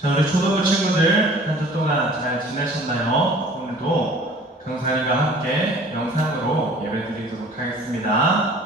자, 우리 초등부 친구들 한 주 동안 잘 지내셨나요? 오늘도 강사님과 함께 영상으로 예배 드리도록 하겠습니다.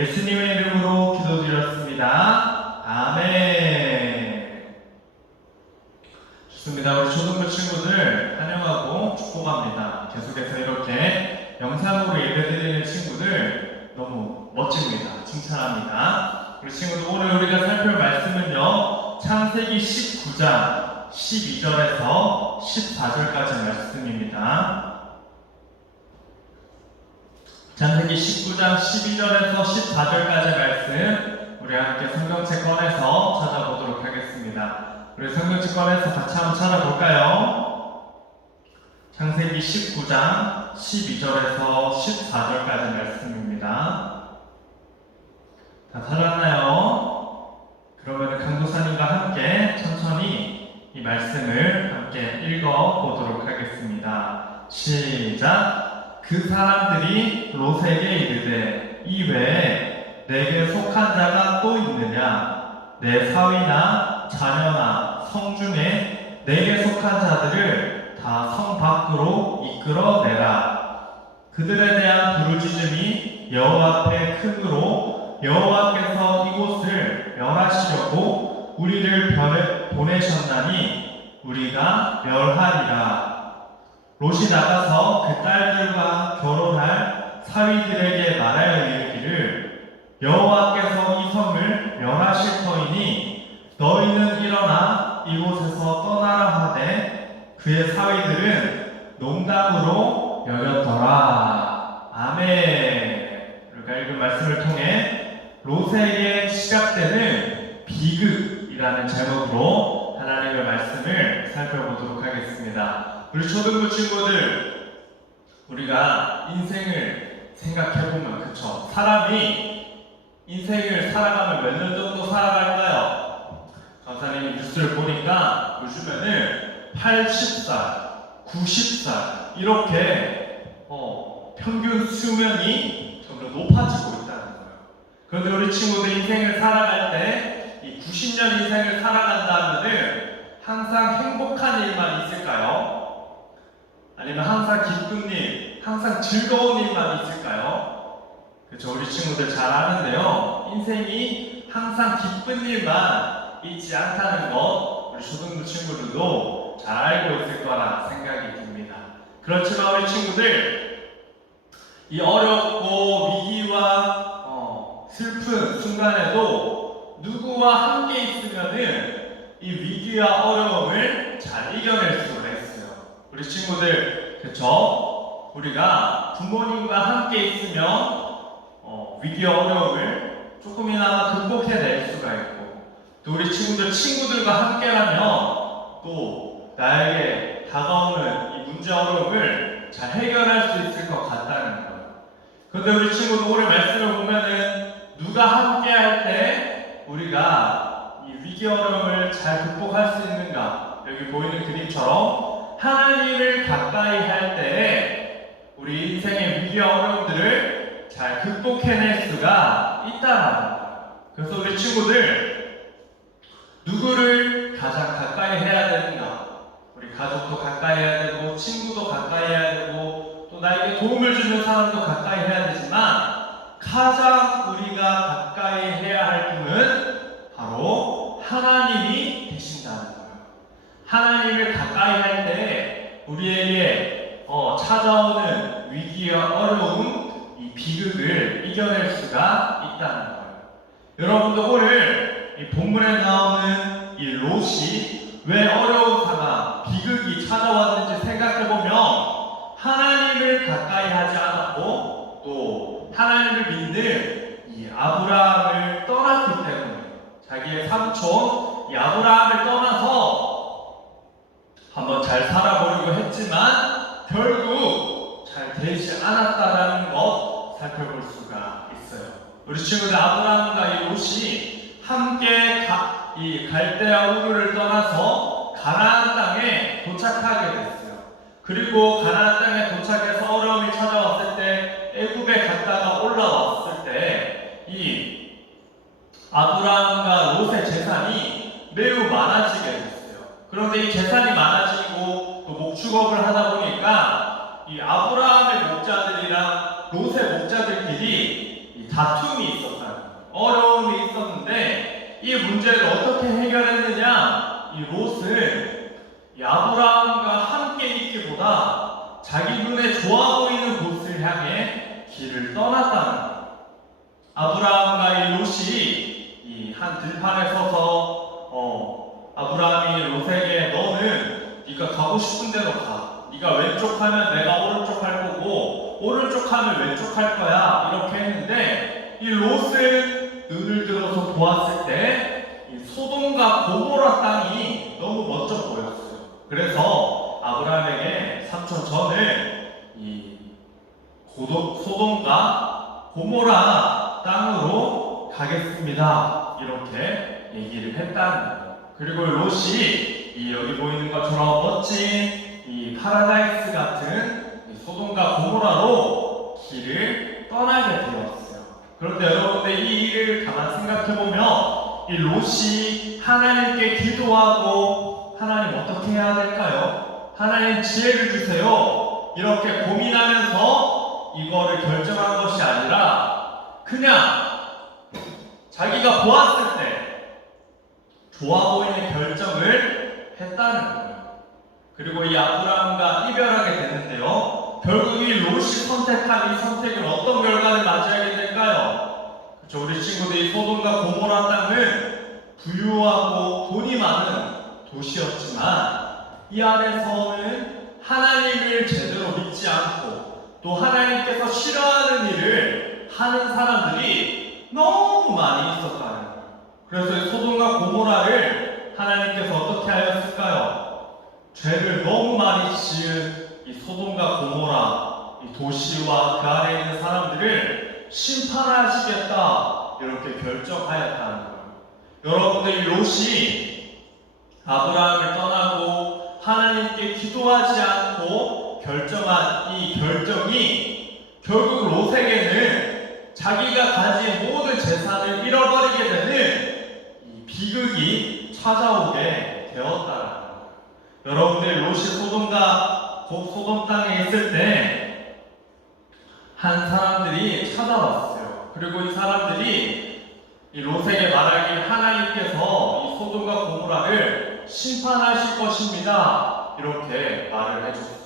예수님의 이름으로 기도드렸습니다. 아멘. 좋습니다. 우리 초등부 친구들 환영하고 축복합니다. 계속해서 이렇게 영상으로 예배드리는 친구들 너무 멋집니다. 칭찬합니다. 우리 친구들 오늘 우리가 살펴볼 말씀은요. 창세기 19장 12절에서 14절까지 말씀입니다. 창세기 19 장 12절에서 14절까지 말씀 우리 함께 성경책 꺼내서 찾아보도록 하겠습니다. 우리 성경책 꺼내서 같이 한번 찾아볼까요? 창세기 19장 12절에서 14절까지 말씀입니다. 다 찾았나요? 그러면 강도사님과 함께 천천히 이 말씀을 함께 읽어보도록 하겠습니다. 시작! 그 사람들이 롯에게 이르되 이 외에 내게 속한 자가 또 있느냐? 내 사위나 자녀나 성 중에 내게 속한 자들을 다 성 밖으로 이끌어내라. 그들에 대한 부르짖음이 여호와 앞에 크므로 여호와께서 이곳을 멸하시려고 우리를 보내셨나니 우리가 멸하리라. 롯이 나가서 그 딸들과 결혼할 사위들에게 말하여 이르기를 여호와께서 이 성을 멸하실 터이니 너희는 일어나 이곳에서 떠나라 하되 그의 사위들은 농담으로 여겼더라. 아멘. 우리가 읽은 말씀을 통해 롯에게 시작되는 비극이라는 제목으로 하나님의 말씀을 살펴보도록 하겠습니다. 우리 초등부 친구들, 우리가 인생을 생각해보면, 그쵸? 사람이 인생을 살아가면 몇 년 정도 살아갈까요? 강사님이 뉴스를 보니까 요즘에는 80살, 90살, 이렇게, 어, 평균 수명이 점점 높아지고 있다는 거예요. 그런데 우리 친구들 인생을 살아갈 때, 이 90년 인생을 살아간다면은 항상 행복한 일만 있을까요? 아니면 항상 기쁜 일, 항상 즐거운 일만 있을까요? 그렇죠. 우리 친구들 잘 아는데요. 인생이 항상 기쁜 일만 있지 않다는 것 우리 초등부 친구들도 잘 알고 있을 거라 생각이 듭니다. 그렇지만 우리 친구들 이 어렵고 위기와 어, 슬픈 순간에도 누구와 함께 있으면은 이 위기와 어려움을 잘 이겨낼 있어요. 우리 친구들 그쵸? 우리가 부모님과 함께 있으면 어, 위기와 어려움을 조금이나마 극복해낼 수가 있고 또 우리 친구들 친구들과 함께라면 또 나에게 다가오는 이 문제 어려움을 잘 해결할 수 있을 것 같다는 거예요. 근데 우리 친구들 오늘 말씀을 보면은 누가 함께 할 때 우리가 이 위기 어려움을 잘 극복할 수 있는가? 여기 보이는 그림처럼 하나님을 가까이 할 때 우리 인생의 위기 어려움들을 잘 극복해낼 수가 있다는 거예요. 그래서 우리 친구들 누구를 가장 가까이 해야 되는가? 우리 가족도 가까이 해야 되고 친구도 가까이 해야 되고 또 나에게 도움을 주는 사람도 가까이 해야 되지만 가장 우리가 가까이 해야 할 분은 바로 하나님이. 하나님을 가까이 할 때 우리에게 어, 찾아오는 위기와 어려움, 이 비극을 이겨낼 수가 있다는 거예요. 여러분도 오늘 이 본문에 나오는 이 롯이 왜 상황, 비극이 찾아왔는지 생각해보면 하나님을 가까이 하지 않았고 또 하나님을 믿는 이 아브라함을 떠났기 때문에 자기의 삼촌 이 아브라함을 떠나서 한번 잘 살아보려고 했지만 결국 잘 되지 않았다라는 것 살펴볼 수가 있어요. 우리 친구들 아브라함과 이 롯이 함께 가, 이 갈대아 우르를 떠나서 가나안 땅에 도착하게 됐어요. 그리고 가나안 땅에 도착해서 어려움이 찾아왔을 때 애굽에 갔다가 올라왔을 때 이 아브라함과 롯의 재산이 매우 많아지게 됐어요. 그런데 이 재산이 많아지고 또 목축업을 하다 보니까 이 아브라함의 목자들이랑 롯의 목자들끼리 이 다툼이 있었다는 거예요. 어려움이 있었는데 이 문제를 어떻게 해결했느냐? 이 롯은 이 아브라함과 함께 있기보다 자기 눈에 좋아 보이는 곳을 향해 길을 떠났다는 거예요. 아브라함과 이 롯이 이 한 들판에 서서 어 아브라함이 롯에게 너는 네가 대로 가. 네가 왼쪽 하면 내가 오른쪽 할 거고 오른쪽 하면 왼쪽 할 거야. 이렇게 했는데 이 롯을 눈을 들어서 보았을 때이 소돔과 고모라 땅이 너무 멋져 보였어요. 그래서 아브라함에게 삼촌 전을 이 고도, 소돔과 고모라 땅으로 가겠습니다. 이렇게 얘기를 했다는 거예요. 그리고 롯이 이 여기 보이는 것처럼 멋진 이 파라다이스 같은 이 소돔과 고모라로 길을 떠나게 되었어요. 그런데 여러분들 이 일을 가만 생각해 보면 이 롯이 하나님께 기도하고 하나님 어떻게 해야 될까요? 하나님 지혜를 주세요. 이렇게 고민하면서 이거를 결정한 것이 아니라 그냥 자기가 보았을 때 좋아 보이는 결정을 했다는. 그리고 이 아브라함과 이별하게 됐는데요. 결국 이 롯이 선택한 이 선택은 어떤 결과를 맞이하게 될까요? 그렇죠. 우리 친구들이 소돔과 고모라 땅은 부유하고 돈이 많은 도시였지만 이 안에서는 하나님을 제대로 믿지 않고 또 하나님께서 싫어하는 일을 하는 사람들이 너무 많이 있었다는. 그래서 이 소돔과 고모라를 하나님께서 어떻게 하였을까요? 죄를 너무 많이 지은 이 소돔과 고모라 이 도시와 그 안에 있는 사람들을 심판하시겠다 이렇게 결정하였다는 거예요. 여러분들 이 롯이 아브라함을 떠나고 하나님께 기도하지 않고 결정한 이 결정이 결국 롯에게는 자기가 가진 모든 재산을 잃어버리게 되는 이 비극이 찾아오게 거예요. 여러분들 롯이 소돔과 곧 소돔 땅에 있을 때 한 사람들이 찾아왔어요. 그리고 이 사람들이 이 롯에게 말하길 하나님께서 이 소돔과 고모라를 심판하실 것입니다. 이렇게 말을 해줬어요.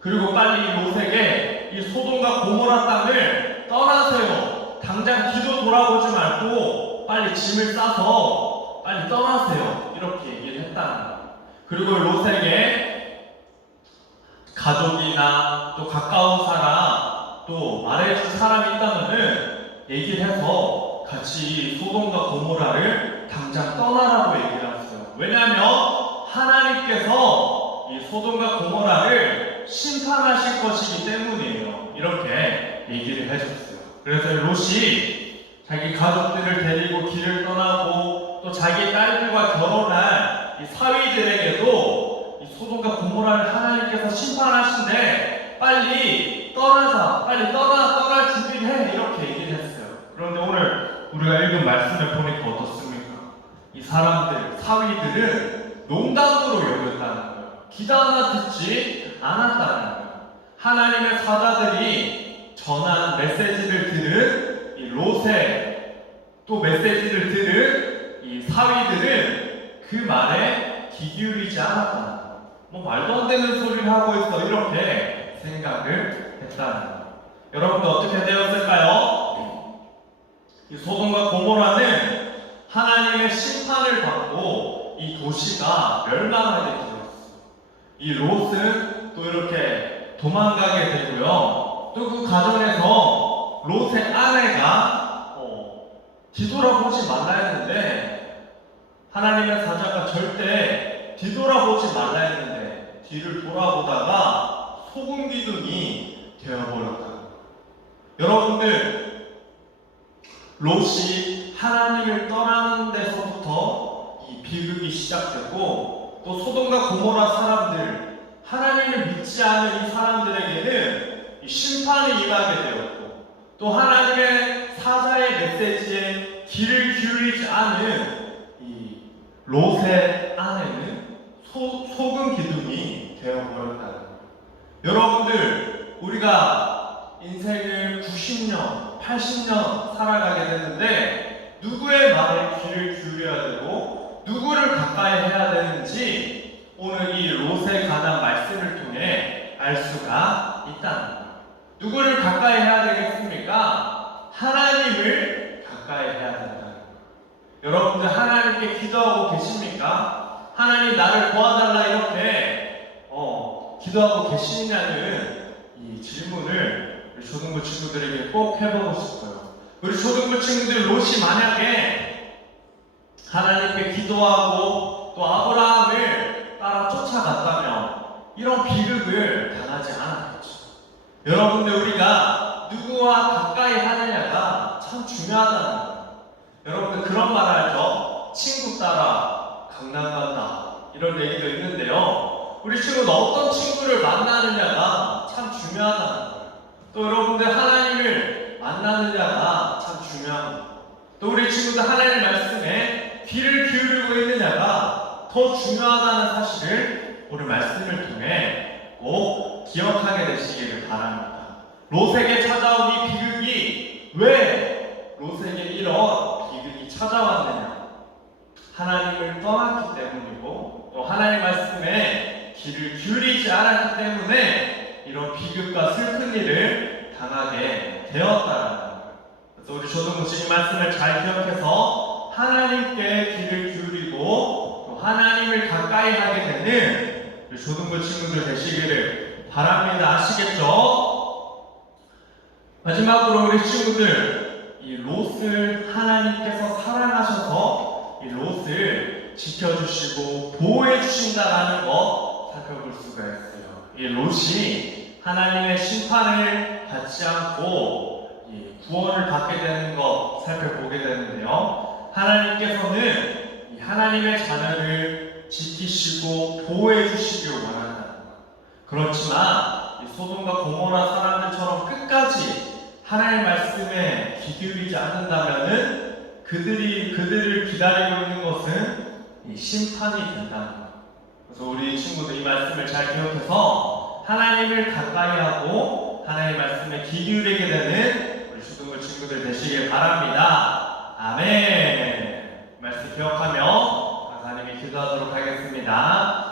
그리고 빨리 이 롯에게 이 소돔과 고모라 땅을 떠나세요. 당장 뒤도 돌아보지 말고 빨리 짐을 싸서 빨리 떠나세요. 이렇게 얘기를 했다는 거예요. 그리고 롯에게 가족이나 또 가까운 사람 또 말해줄 사람이 있다면은 얘기를 해서 같이 소돔과 고모라를 당장 떠나라고 얘기를 했어요. 왜냐하면 하나님께서 이 소돔과 고모라를 심판하실 것이기 때문이에요. 이렇게 얘기를 해줬어요. 그래서 롯이 자기 가족들을 데리고 길을 떠나고 또 자기 딸들과 결혼한 이 사위들에게도 이 소돔과 고모라를 하나님께서 심판하신데 빨리 떠나자, 빨리 떠나 떠날 준비를 해 이렇게 얘기를 했어요. 그런데 오늘 우리가 읽은 말씀을 보니까 어떻습니까? 이 사람들 사위들은 농담으로 여겼다는 거예요. 기다 하나 듣지 않았다는 거예요. 하나님의 사자들이 전한 메시지를 들은 이 롯의 또 메시지를 들은 이 사위들은 그 말에 귀 기울이지 않았다는 거예요. 뭐 말도 안 되는 소리를 하고 있어 이렇게 생각을 했다는 거예요. 여러분도 어떻게 되었을까요? 이 소돔과 고모라는 하나님의 심판을 받고 이 도시가 멸망하게 되었어요. 이 롯은 또 이렇게 도망가게 되고요. 또 그 과정에서 롯의 아내가 어, 뒤돌아보지 말라 했는데 하나님의 사자가 절대 뒤돌아보지 말라 했는데 뒤를 돌아보다가 소금 기둥이 되어버렸다. 여러분들 롯이 하나님을 떠나는 데서부터 이 비극이 시작되고 또 소돔과 고모라 사람들 하나님을 믿지 않은 이 사람들에게는 이 심판이 임하게 되었고 또 하나님의 사자의 메시지에 귀를 기울이지 않은 이 롯의 아내는 소, 소금 기둥이 되어 버렸다는 거예요. 여러분들 우리가 인생을 90년, 80년 살아가게 됐는데 누구의 말에 귀를 기울여야 되고 누구를 가까이 해야 되는지 오늘 이 롯에 관한 말씀을 통해 알 수가 거예요. 누구를 가까이 해야 되겠습니까? 하나님을 가까이 해야 거예요. 여러분들 하나님께 기도하고 계십니까? 하나님 나를 도와달라 이렇게 어, 기도하고 계시냐는 이 질문을 우리 초등부 친구들에게 꼭 해보고 싶어요. 우리 초등부 친구들 롯이 만약에 하나님께 기도하고 또 아브라함을 따라 쫓아갔다면 이런 비극을 당하지 않았겠죠. 여러분들 우리가 누구와 가까이 하느냐가 참 중요하다는 거예요. 여러분들 그런 말 알죠? 친구 따라 강남 간다 이런 얘기도 있는데요. 우리 친구는 어떤 친구를 만나느냐가 참 중요하다는 거예요. 또 여러분들 하나님을 만나느냐가 참 중요한 거예요. 또 우리 친구들 하나님 말씀에 귀를 기울이고 있느냐가 더 중요하다는 사실을 오늘 말씀을 통해 꼭 기억하게 되시기를 바랍니다. 롯에게 찾아온 이 비극이 왜 찾아왔느냐? 하나님을 떠났기 때문이고 또 하나님 말씀에 귀를 기울이지 않았기 때문에 이런 비극과 슬픈 일을 당하게 되었다는 거예요. 그래서 우리 조동무씨 이 말씀을 잘 기억해서 하나님께 귀를 기울이고 또 하나님을 가까이 하게 되는 조동부 친구들 되시기를 바랍니다. 아시겠죠? 마지막으로 우리 친구들 이 롯을 하나님께서 사랑하셔서 이 롯을 지켜주시고 보호해 주신다라는 거 살펴볼 수가 있어요. 이 롯이 하나님의 심판을 받지 않고 이 구원을 받게 되는 것 살펴보게 되는데요. 하나님께서는 이 하나님의 자녀를 지키시고 보호해 주시길 원한다. 그렇지만 이 소돔과 고모라 사람들처럼 끝까지 하나님의 말씀에 귀 기울이지 않는다면은 그들이 그들을 기다리고 있는 것은 이 심판이 된다는 거예요. 그래서 우리 친구들 이 말씀을 잘 기억해서 하나님을 가까이 하고 하나님의 말씀에 귀 기울이게 되는 우리 초등부 친구들 되시길 바랍니다. 아멘. 말씀 기억하며 강사님이 기도하도록 하겠습니다.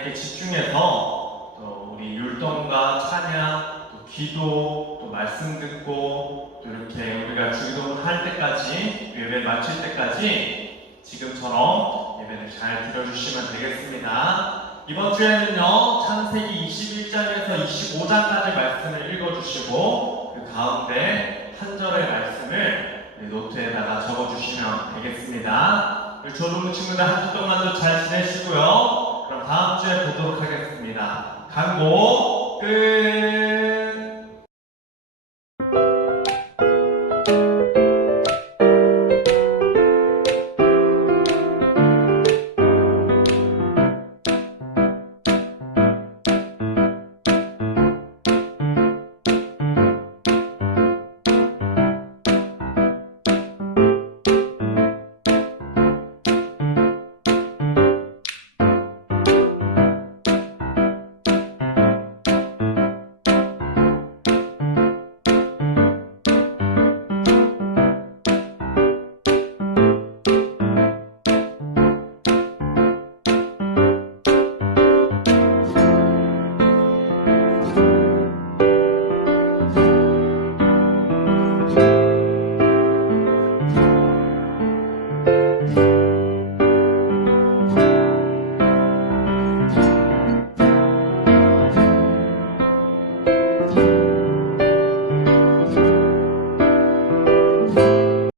하나님께 집중해서 또 우리 율동과 찬양, 또 기도, 또 말씀 듣고 또 이렇게 우리가 주기도문 할 때까지 예배 마칠 때까지 지금처럼 예배를 잘 들어주시면 되겠습니다. 이번 주에는요 창세기 21장에서 25장까지 말씀을 읽어주시고 그 가운데 한 절의 말씀을 노트에다가 적어주시면 되겠습니다. 우리 초등부 친구들 한 주 동안도 잘 지내시고요. 다음 주에 보도록 하겠습니다. 강고 끝.